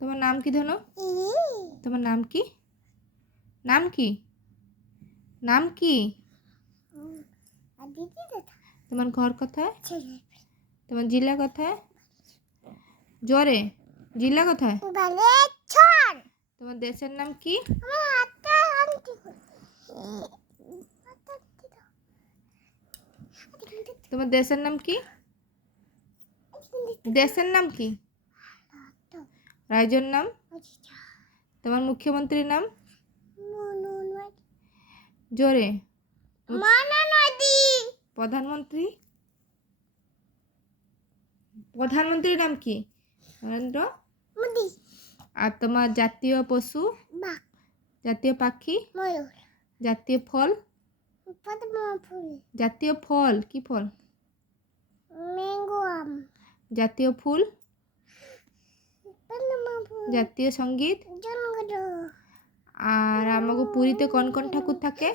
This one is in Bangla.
তোমার নাম কি ধনো? তোমার নাম কি? নাম কি? নাম কি? তোমার ঘর কোথায়? তোমার জেলা কোথায়? জোরে, জেলা কোথায়? তোমার দেশের নাম কি? তোমার দেশের নাম কি? দেশের নাম কি? রাজ্যের নাম? তোমার মুখ্যমন্ত্রীর নাম? জোরে। প্রধানমন্ত্রী? প্রধানমন্ত্রীর নাম কি? নরেন্দ্র। আর তোমার জাতীয় পশু? জাতীয় পাখি? জাতীয় ফল? জাতীয় ফল কি ফল? জাতীয় ফুল? জাতীয় সঙ্গীত? আর আমাকে পুরীতে কোন কোন ঠাকুর থাকে?